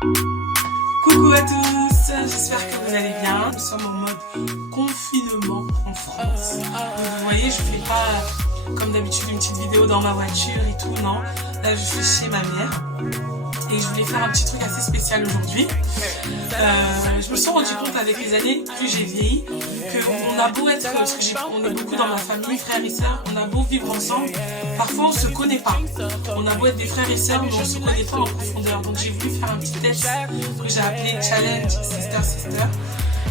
Coucou à tous, j'espère que vous allez bien. Nous sommes en mode confinement en France. Vous voyez, je fais pas comme d'habitude une petite vidéo dans ma voiture et tout, non. Là, je suis chez ma mère et je voulais faire un petit truc assez spécial aujourd'hui. Je me suis rendu compte avec les années, plus j'ai vieilli, qu'on a beau être, parce que on est beaucoup dans ma famille, frères et sœurs, on a beau vivre ensemble, parfois on se connaît pas. On a beau être des frères et sœurs, mais on se connaît pas en profondeur. Donc j'ai voulu faire un petit test que j'ai appelé Challenge Sister.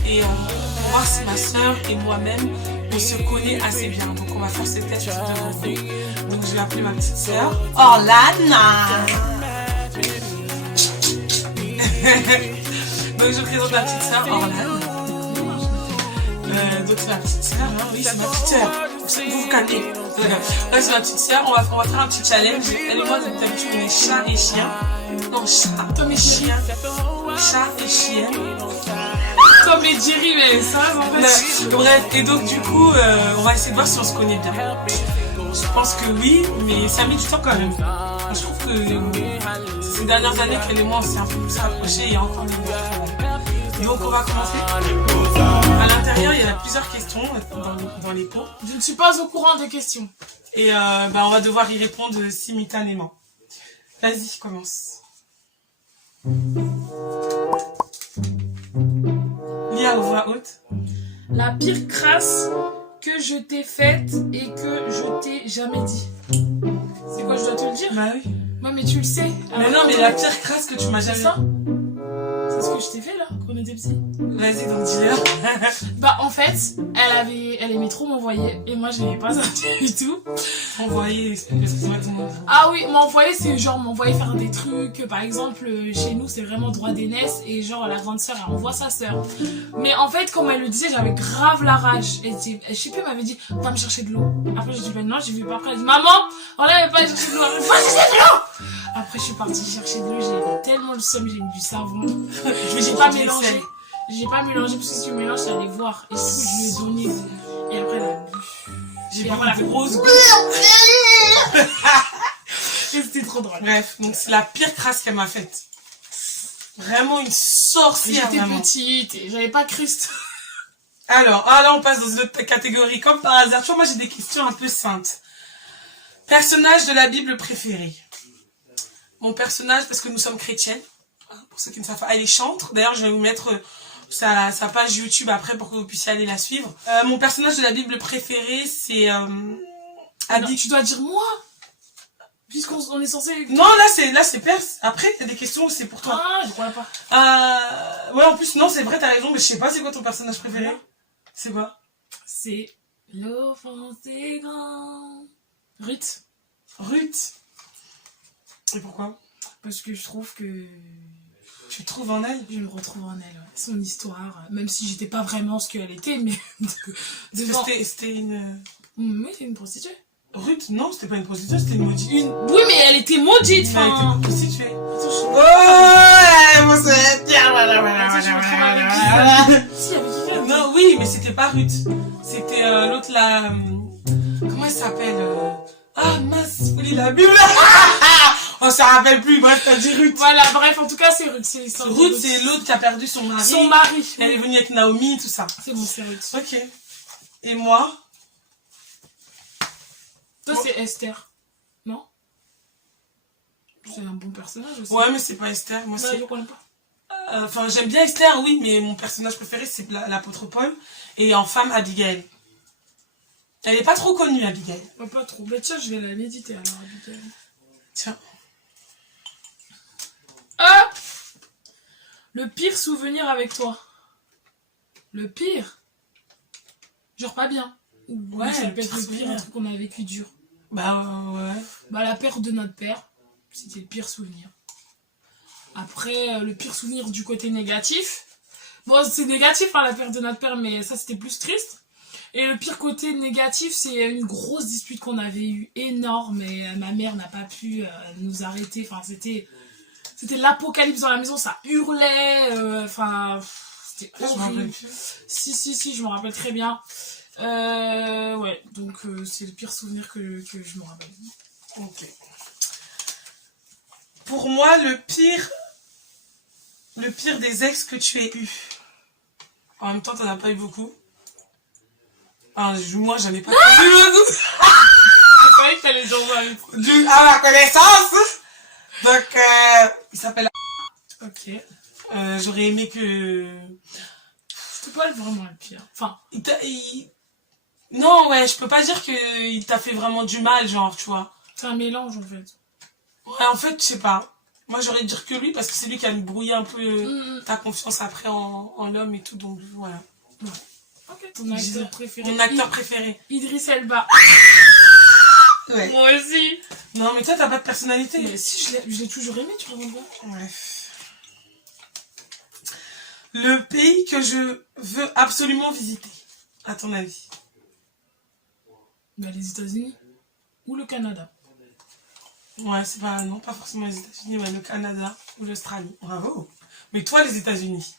Et pour voir si ma sœur et moi-même, on se connaît assez bien. Donc on va faire ce test devant vous. Donc je vais appeler ma petite sœur Orlana. Donc je présente ma petite sœur Orlane. Donc c'est ma petite sœur, hein. Oui c'est ma petite sœur. Vous vous calmez. Là c'est ma petite sœur, on va faire un petit challenge. Elle et moi d'habitude on est chat et chien. Non chat, Tom et chien. Chat et chien. Tom et Jerry, mais ça en fait. Bref, et donc du coup on va essayer de voir si on se connaît bien. Je pense que oui, mais ça a mis du temps quand même. Je trouve que ces dernières années qu'elle et moi on s'est un peu plus rapprochés, il y a encore des choses. Donc on va commencer. À l'intérieur il y a plusieurs questions dans les pots. Je ne suis pas au courant des questions. Et on va devoir y répondre simultanément. Vas-y, commence. Lis à voix haute. La pire crasse que je t'ai faite et que je t'ai jamais dit. C'est quoi, je dois te le dire? Bah oui. Ouais, mais tu le sais. Mais non, mais la pire crasse que tu m'as jamais ça. C'est ce que je t'ai fait là, quand on était petits. Vas-y, donc dis-le. Bah en fait, elle aimait trop m'envoyer et moi j'aimais pas ça du tout. Envoyer, ah oui, m'envoyer c'est genre m'envoyer faire des trucs. Par exemple, chez nous c'est vraiment droit d'aînesse et genre la grande sœur elle envoie sa sœur. Mais en fait, comme elle le disait, j'avais grave la rage. Et je sais plus, elle m'avait dit va me chercher de l'eau. Après j'ai dit ben non, j'ai vu pas. Après elle dit maman, on n'avait pas chercher de l'eau. Va chercher de l'eau. Après je suis partie chercher de l'eau, j'ai tellement le seum, j'ai mis du savon. J'ai pas mélangé. J'ai pas mélangé parce que si tu mélanges, tu allais voir. Et du coup, je lui ai donné. Et après, elle a bu. J'ai pas la grosse goutte. Et c'était trop drôle. Bref, donc c'est la pire crasse qu'elle m'a faite. Vraiment une sorcière. J'étais petite et j'avais pas Christ. Alors, là on passe dans une autre catégorie. Comme par hasard, tu vois, moi j'ai des questions un peu saintes. Personnage de la Bible préféré. Mon personnage, parce que nous sommes chrétiennes. Pour ceux qui ne savent pas, elle est chantre. D'ailleurs, je vais vous mettre sa page YouTube après pour que vous puissiez aller la suivre. Mon personnage de la Bible préféré, c'est Abby. Tu dois dire moi, puisqu'on est censé. Non, là c'est perse. Après, il y a des questions où c'est pour toi. Ah, je crois pas. Ouais, en plus, non, c'est vrai, t'as raison, mais je sais pas, c'est quoi ton personnage préféré? C'est quoi? C'est l'offense est grande. Ruth. Ruth. Et pourquoi? Parce que je trouve que... Tu te trouves en elle? Je me retrouve en elle, ouais. Son histoire, même si j'étais pas vraiment ce qu'elle était, mais... C'était une... Oui, c'est une prostituée. Ruth, non, c'était pas une prostituée, c'était une maudite. Oui, mais elle était maudite, enfin... Elle était une prostituée. Non, oui, mais c'était pas Ruth. C'était l'autre là... Comment elle s'appelle Ah, mince, oui, la Bible. On s'en rappelle plus, bref, t'as dit Ruth. Voilà, bref, en tout cas, c'est Ruth. Ruth, c'est l'autre qui a perdu son mari. Son mari. Elle est venue avec Naomi, tout ça. C'est bon, c'est Ruth. Ok. Et moi? Toi, c'est Esther. Non? C'est un bon personnage aussi. Ouais, mais c'est pas Esther. Moi, je connais pas. Enfin, j'aime bien Esther, oui, mais mon personnage préféré, c'est l'apôtre Paul. Et en femme, Abigail. Elle est pas trop connue, Abigail. Pas trop. Mais tiens, je vais la méditer alors, Abigail. Tiens. Ah! Le pire souvenir avec toi. Le pire? Genre pas bien. Ouais, ça peut être le pire, un truc qu'on a vécu dur. Bah ouais. Bah la perte de notre père, c'était le pire souvenir. Après, le pire souvenir du côté négatif. Bon, c'est négatif, hein, la perte de notre père, mais ça c'était plus triste. Et le pire côté négatif, c'est une grosse dispute qu'on avait eue, énorme, et ma mère n'a pas pu nous arrêter. Enfin, c'était l'apocalypse dans la maison, ça hurlait, enfin, c'était horrible. Si, je me rappelle très bien. Ouais, donc c'est le pire souvenir que je me rappelle. Ok. Pour moi, le pire Le pire des ex que tu aies eu. En même temps, t'en as pas eu beaucoup. Enfin, moi, j'en ai pas eu beaucoup. C'est pas que t'allais dire ça. Dû à ma connaissance. Donc, il s'appelle... Ok. J'aurais aimé que... C'était pas vraiment le pire. Enfin... Non, ouais, je peux pas dire qu'il t'a fait vraiment du mal, genre, tu vois. C'est un mélange, en fait. Ouais, en fait, je sais pas. Moi, j'aurais dire que lui, parce que c'est lui qui a brouillé un peu ta confiance après en l'homme et tout, donc voilà. Ouais. Ok, ton acteur préféré. Mon acteur préféré. Idriss Elba. Ouais. Moi aussi. Non, mais toi, t'as pas de personnalité. Mais si, je l'ai toujours aimé, tu racontes pas. Bref. Le pays que je veux absolument visiter, à ton avis? Bah, les États-Unis. Ou le Canada. Ouais, c'est pas... Non, pas forcément les États-Unis, ouais, le Canada ou l'Australie. Bravo. Mais toi, les États-Unis?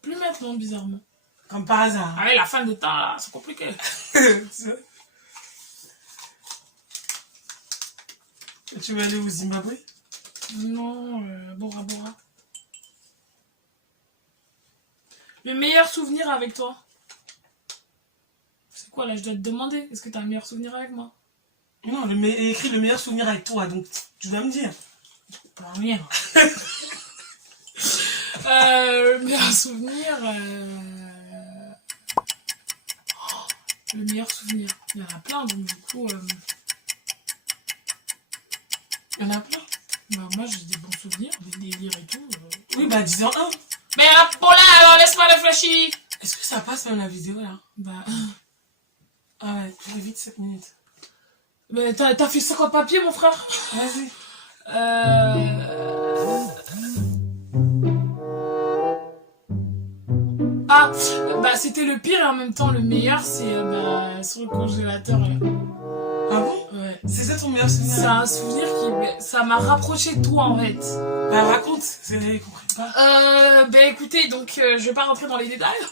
Plus maintenant, bizarrement. Comme par hasard. Ah ouais, la fin de temps, là, c'est compliqué. Tu veux aller au Zimbabwe? Non, Bora Bora. Le meilleur souvenir avec toi? C'est quoi là? Je dois te demander. Est-ce que t'as un meilleur souvenir avec moi? Non, écrit le meilleur souvenir avec toi, donc tu dois me dire. Pas rien. Le meilleur souvenir. Le meilleur souvenir. Il y en a plein, donc du coup. Il y en a plein. Bah, moi j'ai des bons souvenirs, des délires et tout. Oui, bah dis-en un. Mais pour là, alors laisse-moi réfléchir. Est-ce que ça passe même la vidéo là? Bah. Ah ouais, plus vite 7 minutes. Mais t'as fait 50 papiers, mon frère? Vas-y. Ah, bah c'était le pire et en même temps le meilleur, c'est bah, sur le congélateur là. Ah bon? Ouais. C'est ça ton meilleur souvenir? C'est un souvenir qui. Ça m'a rapproché de toi en fait. Bah raconte, c'est j'ai compris pas. Bah écoutez, donc je vais pas rentrer dans les détails.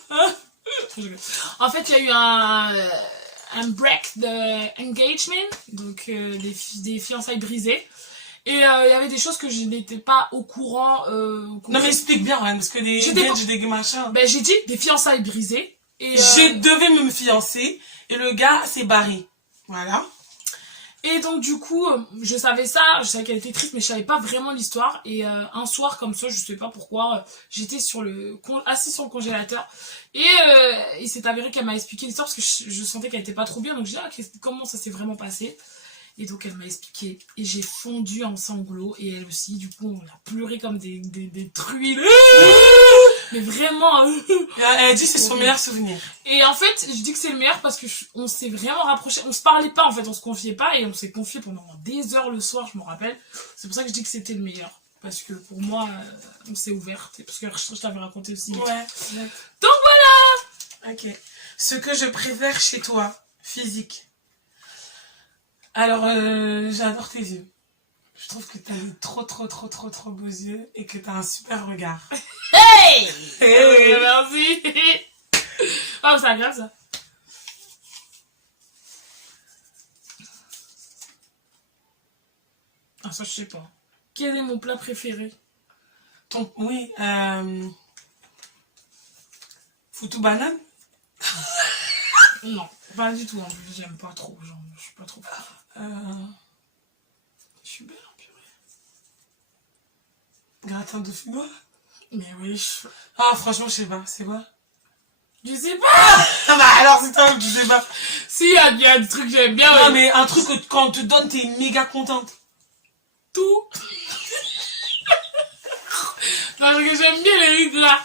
En fait, il y a eu un break de engagement, donc des fiançailles brisées. Et il y avait des choses que je n'étais pas au courant. Non mais explique bien, hein, parce que des gages, des machins. Ben j'ai dit des fiançailles brisées. Et je devais me fiancer et le gars s'est barré. Voilà. Et donc du coup, je savais qu'elle était triste, mais je savais pas vraiment l'histoire. Et un soir comme ça, je sais pas pourquoi, j'étais assis sur le congélateur. Et il s'est avéré qu'elle m'a expliqué l'histoire parce que je sentais qu'elle était pas trop bien. Donc je dis comment ça s'est vraiment passé. Et donc elle m'a expliqué. Et j'ai fondu en sanglots. Et elle aussi, du coup, on a pleuré comme des truies. Mais vraiment. Elle dit c'est son meilleur souvenir. Et en fait, je dis que c'est le meilleur parce que on s'est vraiment rapprochés. On se parlait pas en fait, on se confiait pas et on s'est confié pendant des heures le soir, je me rappelle. C'est pour ça que je dis que c'était le meilleur. Parce que pour moi, on s'est ouvert. Parce que je t'avais raconté aussi. Ouais. Donc voilà. Ok. Ce que je préfère chez toi, physique. Alors, j'adore tes yeux. Je trouve que t'as des trop beaux yeux et que t'as un super regard. Hey! Hey! Merci! Oh, c'est agréable ça. Ah, ça, je sais pas. Quel est mon plat préféré? Oui, foutou banane? Non, pas du tout. En plus, j'aime pas trop. Genre, je suis pas trop. Je suis belle, purée. Gratin de finois? Mais oui, Ah, franchement, je sais pas. C'est quoi? je sais pas! Ah bah alors, c'est toi que tu sais pas. Si, il y a des trucs que j'aime bien. Non, mais un truc que quand on te donne, t'es méga contente. Tout. Parce que j'aime bien les riz gras.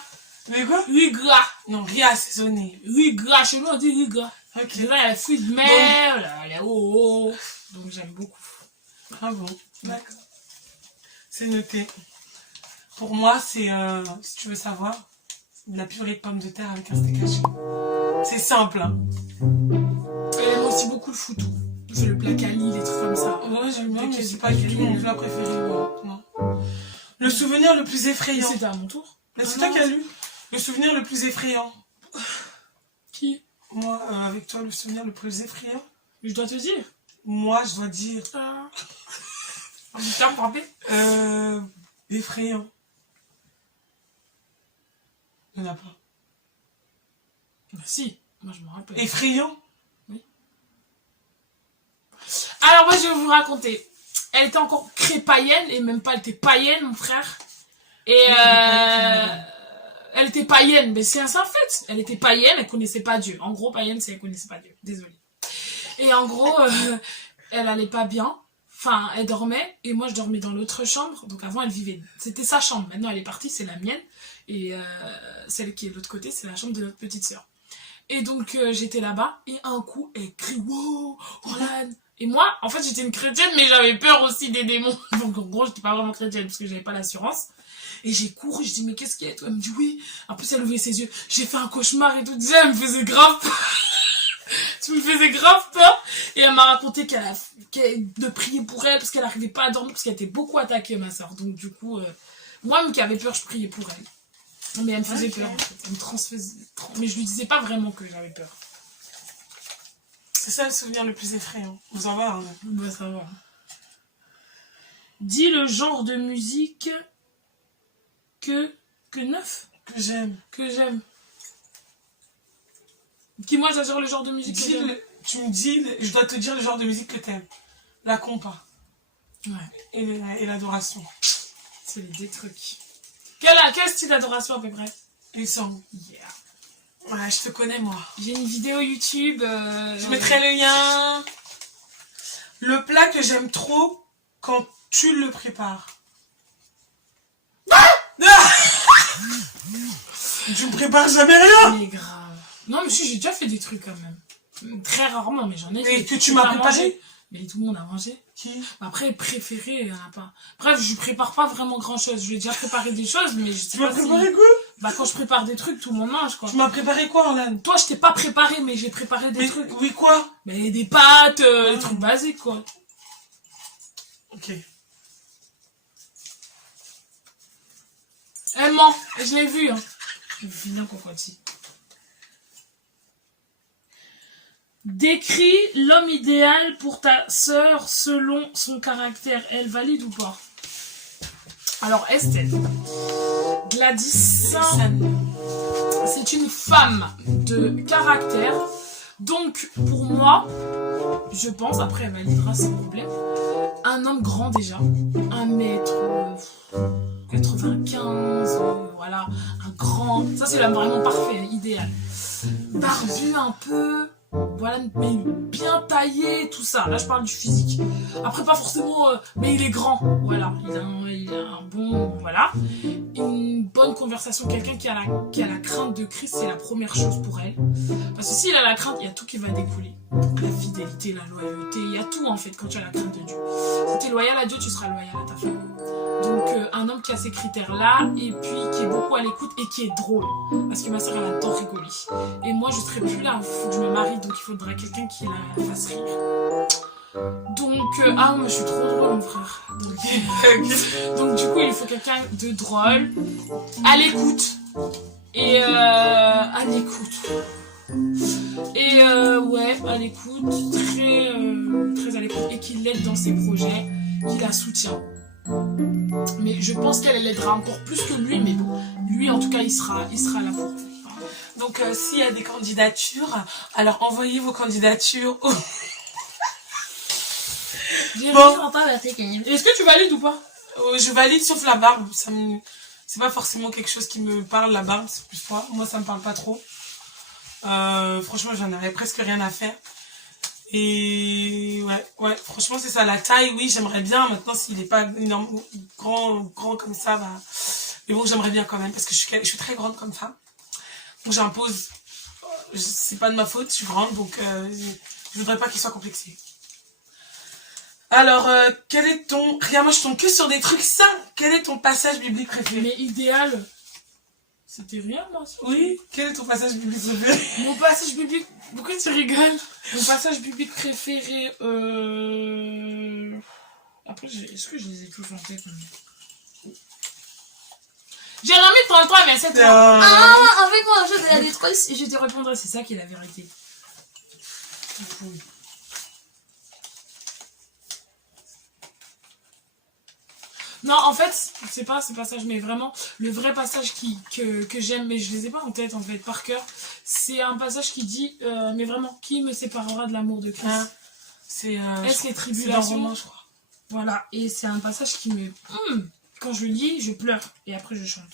Mais quoi? Riz gras. Non, riz assaisonné. Riz gras. Chez nous, on dit riz gras. Ok. Là, il y a les fruits de mer, là, les oh. Donc, j'aime beaucoup. Ah bon, d'accord. C'est noté. Pour moi, c'est, si tu veux savoir, de la purée de pommes de terre avec un steak haché. C'est simple, hein. J'aime aussi beaucoup le foutou. C'est le plat Cali, les trucs comme ça. Ouais, j'aime bien, mais c'est pas du tout mon plat préféré. Non. Le souvenir le plus effrayant. C'était à mon tour. Mais c'est toi qui as lu. Le souvenir le plus effrayant. Qui? Moi, avec toi, le souvenir le plus effrayant. Je dois te dire. Moi, je dois dire. Un bout de terme frappé. Effrayant. Il n'y en a pas. Bah si, moi je me rappelle. Effrayant? Oui. Alors moi je vais vous raconter. Elle était encore crépaïenne, et même pas, elle était païenne, mon frère. Et elle était païenne, mais c'est un fait. Elle était païenne, elle connaissait pas Dieu. En gros, païenne, c'est elle connaissait pas Dieu. Désolée. Et en gros, elle allait pas bien. Enfin, elle dormait, et moi je dormais dans l'autre chambre. Donc avant, elle vivait. C'était sa chambre. Maintenant, elle est partie, c'est la mienne. Et celle qui est de l'autre côté, c'est la chambre de notre petite sœur. Et donc, j'étais là-bas, et un coup, elle crie, wow, Orlan. Et moi, en fait, j'étais une chrétienne, mais j'avais peur aussi des démons. Donc, en gros, j'étais pas vraiment chrétienne, parce que j'avais pas l'assurance. Et j'ai couru, je dis, mais qu'est-ce qu'il y a? Elle me dit, oui. En plus, elle ouvrait ses yeux. J'ai fait un cauchemar et tout. Déjà, elle me faisait grave peur. Tu me faisais grave peur. Et elle m'a raconté de prier pour elle, parce qu'elle arrivait pas à dormir, parce qu'elle était beaucoup attaquée, ma soeur. Donc, du coup, moi-même qui avais peur, je priais pour elle. Mais elle me faisait peur, en fait. Elle me transfaisait. Mais je lui disais pas vraiment que j'avais peur. C'est ça le souvenir le plus effrayant. Vous en va, hein? Bah, ça va. Dis le genre de musique que neuf. Que j'aime. Que j'aime. Dis-moi, j'assure le genre de musique que j'aime. Tu me dis, je dois te dire le genre de musique que t'aimes. La compa. Ouais. Et l'adoration. C'est les deux trucs. Quel style d'adoration à peu près? Les songs. Yeah. Ouais, je te connais, moi. J'ai une vidéo YouTube. Je mettrai le lien. Le plat que j'aime trop quand tu le prépares. Tu me prépares jamais rien. Mais grave. Non, mais si, j'ai déjà fait des trucs quand même. Très rarement, mais j'en ai fait. Et que tu m'as préparé? Mais tout le monde a mangé. Qui? Après, préféré, il n'y en a pas. Bref, je prépare pas vraiment grand chose. Je vais déjà préparer des choses, mais je sais Tu pas m'as préparé quoi? Bah, quand je prépare des trucs, tout le monde mange, quoi. Tu m'as préparé quoi, Orlan? Toi, je t'ai pas préparé, mais j'ai préparé des trucs. Oui, quoi? Mais des pâtes, des trucs basiques, quoi. Ok. Elle ment. Je l'ai vu, hein. Vilain cocotti. Décris l'homme idéal pour ta sœur selon son caractère. Elle valide ou pas? Alors, Estelle. Gladys, c'est une femme de caractère. Donc, pour moi, je pense, après elle validera sans problème, un homme grand déjà. 1m95, voilà. Un grand. Ça, c'est l'homme vraiment parfait, hein, idéal. Barbu un peu. Voilà, mais bien taillé, tout ça. Là, je parle du physique. Après, pas forcément, mais il est grand. Voilà, il a un bon, voilà. Une bonne conversation. Quelqu'un qui a la crainte de Christ, c'est la première chose pour elle. Parce que s'il a la crainte, il y a tout qui va découler. Donc la fidélité, la loyauté, il y a tout en fait quand tu as la crainte de Dieu. Si tu es loyal à Dieu, tu seras loyal à ta femme. Donc un homme qui a ces critères-là, et puis qui est beaucoup à l'écoute et qui est drôle. Parce que ma soeur, elle adore rigoler. Et moi, je serai plus là, il faut que je me marie, donc il faudra quelqu'un qui la fasse rire. Donc, moi je suis trop drôle, mon frère. Donc du coup, il faut quelqu'un de drôle, à l'écoute. Et à l'écoute. Et ouais, à l'écoute, très à l'écoute, et qui l'aide dans ses projets, qui la soutient. Mais je pense qu'elle l'aidera encore plus que lui, mais bon, lui en tout cas, il sera là pour. Donc s'il y a des candidatures, alors envoyez vos candidatures au... Bon. Est-ce que tu valides ou pas? Je valide sauf la barbe. C'est pas forcément quelque chose qui me parle, la barbe, c'est plus toi. Moi, ça me parle pas trop. Franchement, j'en avais presque rien à faire. Et ouais, franchement, c'est ça. La taille, oui, j'aimerais bien. Maintenant, s'il est pas énorme, grand comme ça, bah... Mais bon, j'aimerais bien quand même, parce que je suis très grande comme femme. Donc j'impose. C'est pas de ma faute, je suis grande, donc je voudrais pas qu'il soit complexé. Alors, quel est ton... Regarde, moi je tombe que sur des trucs sains. Quel est ton passage biblique préféré? Mais idéal. C'était rien, moi. Oui, quel est ton passage biblique préféré? Mon passage biblique... Pourquoi tu rigoles? Mon passage biblique préféré... Après, est-ce que je les ai tous en tête? Jérémie 33, 27 ans. Ah, avec moi, je vais aller 3 et je te répondrai. C'est ça qui est la vérité. Non, Non, en fait, c'est pas ce passage, mais vraiment, le vrai passage que j'aime, mais je les ai pas en tête, en fait, par cœur, c'est un passage qui dit, mais vraiment, qui me séparera de l'amour de Christ? C'est Est-ce les c'est tribulations? roman, je crois. Voilà, et c'est un passage qui me... quand je le lis, je pleure, et après je chante.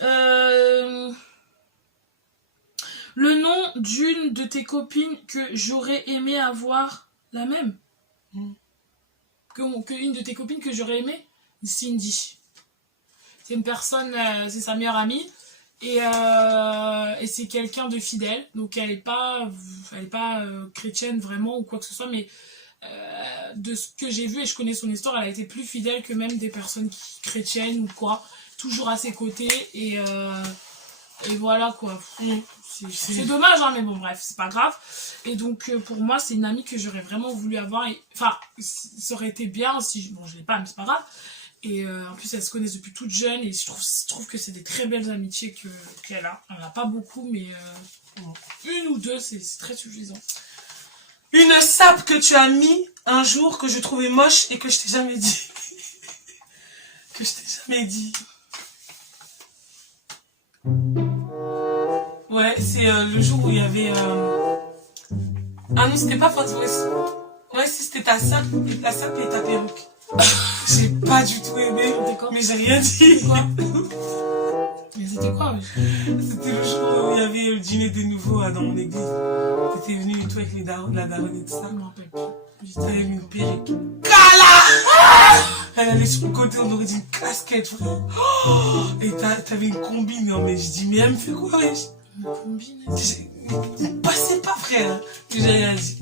Le nom d'une de tes copines que j'aurais aimé avoir la même. Que une de tes copines que j'aurais aimé, Cindy. C'est une personne, c'est sa meilleure amie. Et c'est quelqu'un de fidèle. Donc elle est pas chrétienne vraiment ou quoi que ce soit. Mais de ce que j'ai vu et je connais son histoire, elle a été plus fidèle que même des personnes chrétiennes ou quoi. Toujours à ses côtés. Et voilà quoi. C'est dommage, hein, mais bon, bref, c'est pas grave. Et donc, pour moi, c'est une amie que j'aurais vraiment voulu avoir. Enfin, ça aurait été bien si... Bon, je l'ai pas, mais c'est pas grave. Et en plus, elles se connaissent depuis toute jeune. Et je trouve que c'est des très belles amitiés qu'elle a. Elle en a pas beaucoup, mais une ou deux, c'est très suffisant. Une sape que tu as mis un jour que je trouvais moche et que je t'ai jamais dit. Que je t'ai jamais dit. Ouais, c'est le jour où il y avait... Ah non, c'était pas Fox. Ouais, c'était ta sape et ta perruque. J'ai pas du tout aimé, mais j'ai rien dit. Quoi? Mais c'était quoi? C'était le jour où il y avait le dîner des nouveaux dans mon église. T'étais venu et tout avec la daronne et tout ça. Je me rappelle plus. T'avais mis une perruque. Cala! Elle allait sur le côté, on aurait dit une casquette, frère. Et t'avais une combine, non mais je dis, mais elle me fait quoi, wesh? Une combine? Ne passez pas, frère. Mais j'ai rien dit.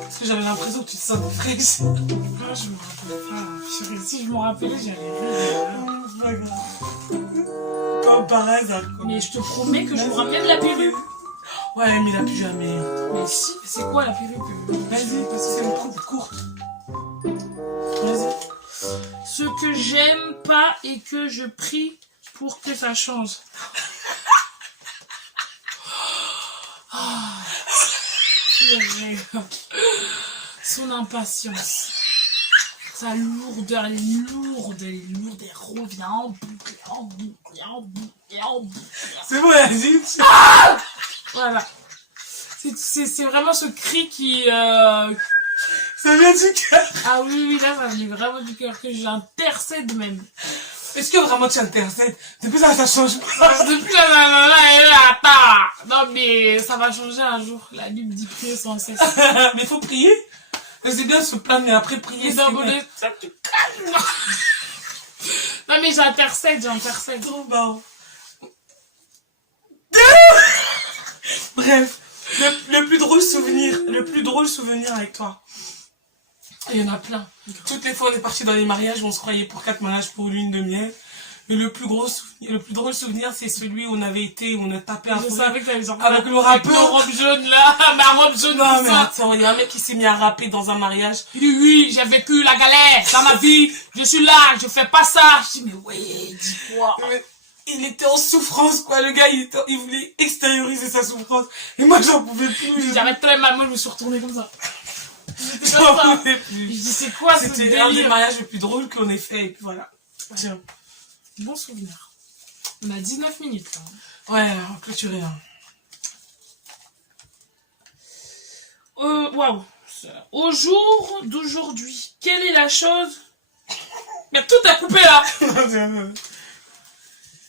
Parce que j'avais l'impression que tu te sentais fraîche. Ah, je me rappelle pas. Si je me rappelais, j'allais rire. C'est pas grave. Comme par hasard. Mais je te promets que je vous ramène la perruque. Ouais, mais il a plus jamais. Mais si, c'est quoi la perruque? Vas-y, parce que c'est une coupe courte. Vas-y. Ce que j'aime pas et que je prie pour que ça change. Son impatience. Sa lourdeur, elle est lourde, elle revient en boucle, en boucle, en boucle, en boucle. C'est bon, vas-y. Voilà. C'est vraiment ce cri qui... Ça vient du cœur. Ah oui, là, ça vient vraiment du cœur, que j'intercède même. Est-ce que vraiment tu intercèdes? Depuis ça change pas. Depuis là, attends. Non, mais ça va changer un jour. La Bible dit prier sans cesse. Mais il faut prier. C'est bien de se plaindre, mais après prier, c'est bien. Ça, tu calmes. Non, mais j'intercède. Trop marrant. Bref, le plus drôle souvenir avec toi. Il y en a plein. Toutes les fois on est parti dans les mariages, on se croyait pour 4 mariages pour lune de miel. Mais le plus drôle souvenir, c'est celui où on avait été, où on a tapé un fou avec le rappeur. Avec robe jaune là, ma robe jaune. Non mais attends, il y a un mec qui s'est mis à rapper dans un mariage. Oui, j'ai vécu la galère dans ma vie. Je suis là, je fais pas ça. Je dis mais ouais, dis quoi. Il était en souffrance quoi, le gars il voulait extérioriser sa souffrance. Et moi j'en pouvais plus. J'avais très mal, moi je me suis retournée comme ça. J'étais comme ça. Je dis c'est quoi ce délire? C'était un des mariages les plus drôles qu'on ait fait et puis voilà. Tiens. Bon souvenir. On a 19 minutes là. Ouais, on va clôturer là. Waouh. Au jour d'aujourd'hui, quelle est la chose... Mais tout a coupé là.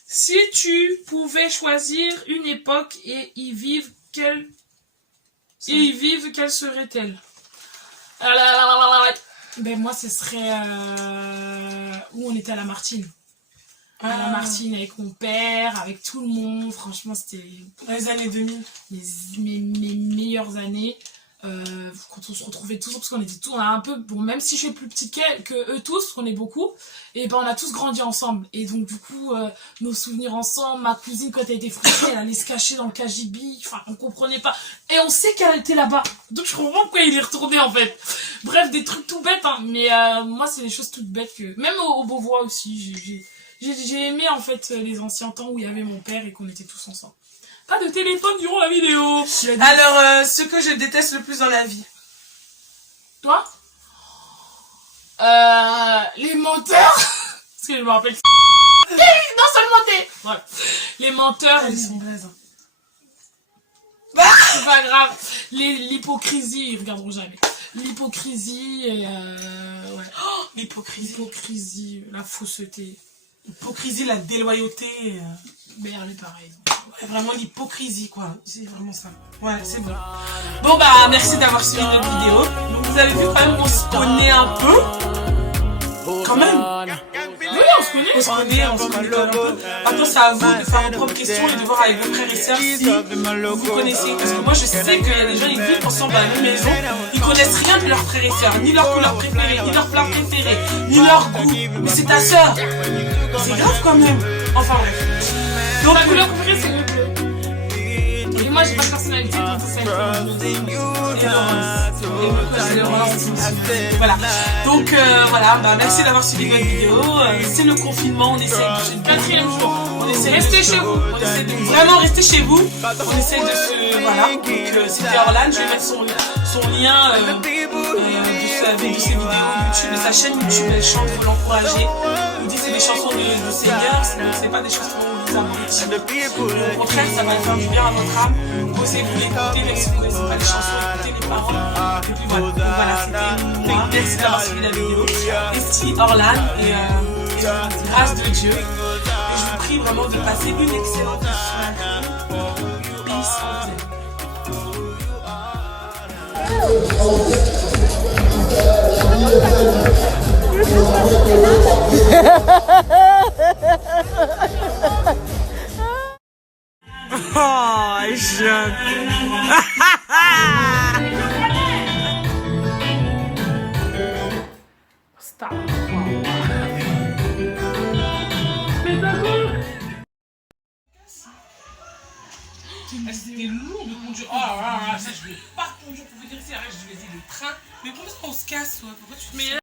Si tu pouvais choisir une époque et y vivre, quelle serait-elle? Ben moi ce serait où on était à la Martine. À la Martine avec mon père, avec tout le monde. Franchement c'était les années 2000. Mes meilleures années. Quand on se retrouvait tous, parce qu'on était tous, on a un peu, bon, même si je suis plus petite que eux tous, qu'on est beaucoup, et ben on a tous grandi ensemble. Et donc du coup, nos souvenirs ensemble, ma cousine quand elle était frustrée, elle allait se cacher dans le cagibi, enfin on comprenait pas. Et on sait qu'elle était là-bas, donc je comprends pourquoi il est retourné en fait. Bref, des trucs tout bêtes, hein. Mais moi c'est des choses toutes bêtes que, même au Beauvois aussi, j'ai aimé en fait les anciens temps où il y avait mon père et qu'on était tous ensemble. Pas de téléphone durant la vidéo. Alors, ce que je déteste le plus dans la vie. Toi? Les menteurs. Parce que je me rappelle. Non seulement t'es. Voilà. Les menteurs. Ils sont blazes. C'est pas grave. L'hypocrisie, ils regarderont jamais. L'hypocrisie et ouais. Oh, L'hypocrisie, la fausseté. L'hypocrisie, la déloyauté. Merde, est pareil. Ouais, vraiment l'hypocrisie, quoi. C'est vraiment ça. Ouais, c'est bon. Bon, bah, merci d'avoir suivi notre vidéo. Donc, vous avez vu quand même qu'on se connaît un peu. Quand même. Oui, on se connaît. On se connaît quand même un peu. Maintenant, c'est à vous de faire vos propres questions et de voir avec vos frères et sœurs si vous connaissez. Parce que moi, je sais qu'il y a des gens, ils vivent ensemble à la même maison. Ils connaissent rien de leurs frères et sœurs, ni leur couleur préférée, ni leur plat préféré, ni leur goût. Mais c'est ta sœur. C'est grave quand même. Enfin bref. Donc, Ma couleur préférée, c'est le bleu. Et moi, j'ai pas de personnalité, donc c'est ça. Voilà. Donc voilà, bah, merci d'avoir suivi notre vidéo. C'est le confinement, on essaie de... Quatrième jour. On essaie Restez chez vous. On essaie de vraiment rester chez vous. On essaie de se... Voilà. Donc c'était Orlan, je vais mettre son lien de ses vidéos YouTube, de sa chaîne YouTube. Elle chante, faut l'encourager. Il dit c'est des chansons de Seigneur, c'est pas des chansons où vous abrutis. Au contraire, ça va faire du bien à votre âme. Posez-vous, l'écoutez, même si vous ne connaissez pas les chansons, écoutez les paroles. Et puis voilà, donc voilà, c'était moi. Merci d'avoir suivi la vidéo. Esti Orlan et grâce de Dieu. Et je vous prie vraiment de passer une excellente soirée. Peace on Oh, jeune. Stop. Mais d'accord. C'était lourd de conduire. Oh là là, ça je vais pas conduire pour vous dire si arrête, je vais dire le train. Mais pourquoi on se casse, toi? Pourquoi tu te mets là?